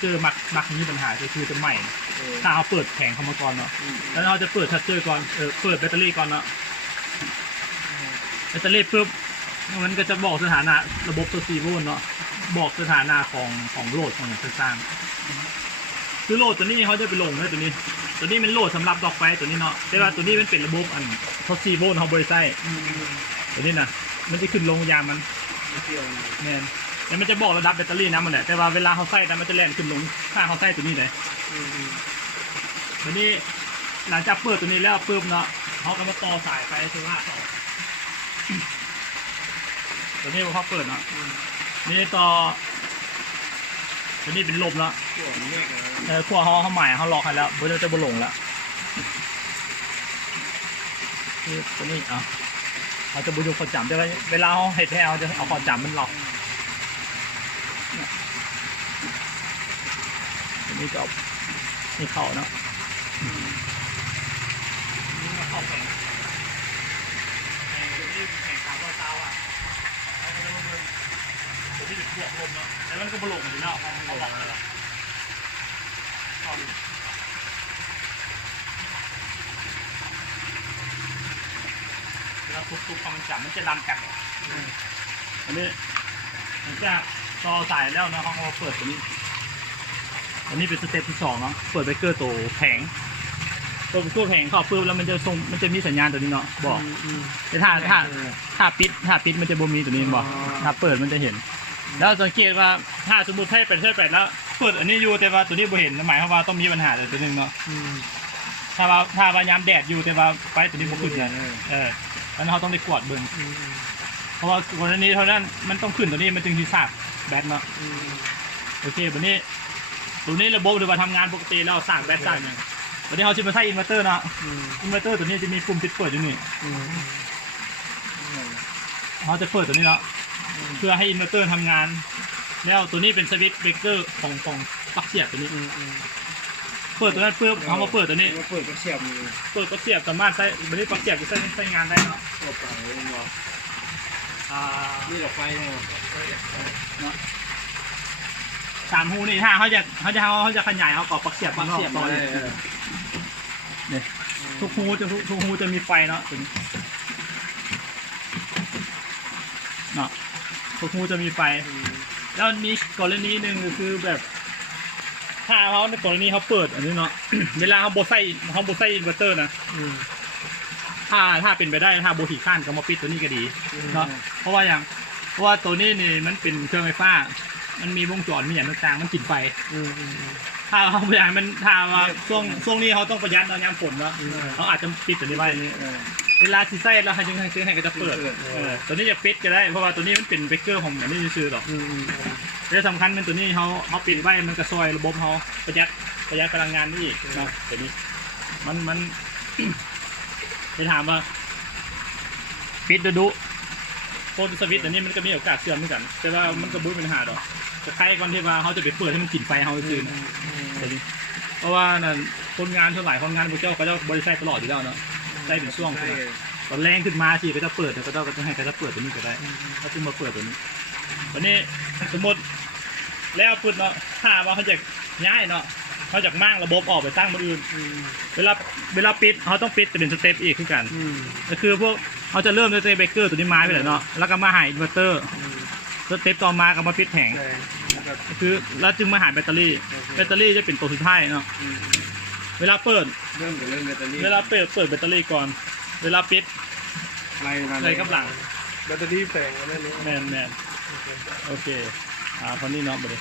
เจอมักมีปัญหาคือจะใหม่ถ้าเอาเปิดแผงเข้ามาก่อนเนาะแล้วเราจะเปิดชาร์เจอร์ก่อนเปิดแบตเตอรี่ก่อนเนาะแบตเตอรี่ปุ๊บมันก็จะบอกสถานะระบบตัว4 โวลต์เนาะบอกสถานะของโหลดของอย่างต่างๆคือโหลดตัวนี้เขาจะไปลงเลยตัวนี้มันโหลดสำหรับดอกไฟตัวนี้เนาะแต่ว่าตัวนี้มันเป็นระบบอันทด4 โวลต์เขาบริไซตัวนี้นะมันจะขึ้นลงยามมันเนี่ยแล้วมันจะบอกระดับแบตเตอรี่นะมันแหละแต่ว่าเวลาเขาใส่นะมันจะแล่นขึ้นลงถ้าเขาใส่ตัวนี้เลยตัวนี้หลังจากเปิดตัวนี้แล้วปุ๊บเนาะเขาก็มาต่อสายไปคือว่าต่อตัวนี้เขาเปิดเนาะนี่ต่อตัวนี้เป็นลมแล้วขั้วเขาหมายเขาล็อกให้แล้วเบอร์จะบลงแล้วตัวนี้เขาจะบุญขอจับได้เวลาเขาเห็ดแท้เขาจะเอาขอจับมันล็อกตัวนี้ก็นี่เข่าเนาะนี่มาเข้าแข่งขาเท้าตัวที่บวกลมเนาะแล้วมันก็บลงอยู่แล้วเขาล็อกแล้วแล้วทุบๆพอมันจับมันจะดันกันอันนี้มันจะต่อสายแล้วนะเขาเอาเปิดตัวนี้อันนี้เป็นสเต็ปที่2เนาะเปิดเบรกเกอร์ตัวแผงตัวแผงเข้าปุ๊บแล้วมันจะมีสัญญาณตัวนี้เนาะบอกแต่ถ้าปิดมันจะบ่มีตัวนี้บอกถ้าเปิดมันจะเห็นแล้วสังเกตว่าถ้าสมมติให้เป็นแล้วเปิดอันนี้อยู่แต่ว่าตัวนี้บ่เห็นหมายความว่าต้องมีปัญหาตัวนึงเนาะถ้าย้ำแดดอยู่แต่ว่าไฟตัวนี้บ่ขึ้นเลยแล้วเขาต้องได้กวาดเบิ้งเพราะว่าวันนี้เท่านั้นมันต้องขึ้นตัวนี้มันจึงที่สากแบตเนาะโอเควันนี้ตัวนี้ระบบหรือว่าทำงานปกติแล้วสากแบตสากวันนี้เขาจะมาใช้อินเวอร์เตอร์เนาะอินเวอร์เตอร์ตัวนี้จะมีปุ่มปิดเปิดอยู่นี่เขาจะเปิดตัวนี้แล้วเพื่อให้อินเวอร์เตอร์ทำงานแล้วตัวนี้เป็นสวิตช์เบรกเกอร์ของปลั๊กเสียบตัวนี้เปิดตัวนั้นเพิ่มเขามาเปิดตัวนี้เปิดปลั๊กเสียบสามารถใช้วันนี้ปลั๊กเสียบจะใช้งานได้เนาะนี่ดอกไฟเนาะ3 หูนี่ถ้าเขาจะขยายเขาก็ปลั๊กเสียบต่อเลยเนี่ยทุกหูจะมีไฟเนาะทุกหูจะมีไฟแล้วมีกรณีหนึ่งคือแบบถ้าเขาในกรณีเขาเปิดอันนี้เนาะเวลาเขาโบไซอินเวอร์เตอร์นะถ้าเป็นไปได้ถ้าโบถี่ข้านก็มาปิดตัวนี้ก็ดีเนาะเพราะว่าตัวนี้นี่มันเป็นเครื่องไฟฟ้ามันมีวงจรมีอย่างต่างๆมันกินไฟถ้าเขาพยายามมันถ้าว่าช่วงนี้เขาต้องประหยัดเอายามฝนเนาะเขาอาจจะปิดตัวนี้ไว้เวลาซีไซเราจึงให้ก็จะเปิดตัวนี้จะปิดก็ได้เพราะว่าตัวนี้มันเป็นเบรกเกอร์ของอันนี้ซื้อหรอกและสำคัญเป็นตัวนี้เขาปิดไว้มันกระซอยระบบเขาประหยัดพลังงานนี่อีกเนาะตัวนี้มันไปถามว่าปิดดูโฟนสวิตช์อันนี้มันก็มีโอกาสเสื่อมเหมือนกันแต่ว่ามันก็บุ้ยเป็นหาดอกจะใครก่อนที่ว่าเขาจะไปเปิดให้มันกินไฟเขาคืนเพราะว่านั่นคนงานเท่าไหร่คนงานพวกเจ้าก็จะบริษัทตลอดอยู่แล้วเนาะได้เป็นช่วงตอนแรงขึ้นมาสิก็จะเปิดแต่ก็ต้องให้เขาเปิดตัวนี้ก็ได้เขาจึงมาเปิดตัวนี้วันนี้สมมติแล้วพูดเนาะถ้าว่าเขาจะย้ายเนาะเขาจะมั่งระบบออกไปตั้งบนอื่นเวลาปิดเขาต้องปิดเป็นสเต็ปอีกขึ้นกันก็คือพวกเขาจะเริ่มด้วยเบรกเกอร์ตัวนี้ไม้ไปเลยเนาะแล้วก็มาหาอินเวอร์เตอร์สเต็ปต่อมาก็มาปิดแผงคือแล้วจึงมาหาแบตเตอรี่จะเป็นตัวสุดท้ายเนาะเวลาเปิดเริ่มแบตเตอรี่เวลาเปิดแบตเตอรี่ก่อนเวลาปิดอะไรกับหลังแบตเตอรี่แฝงนั่นเองแมนโอเคคนนี้เนาะไปเลย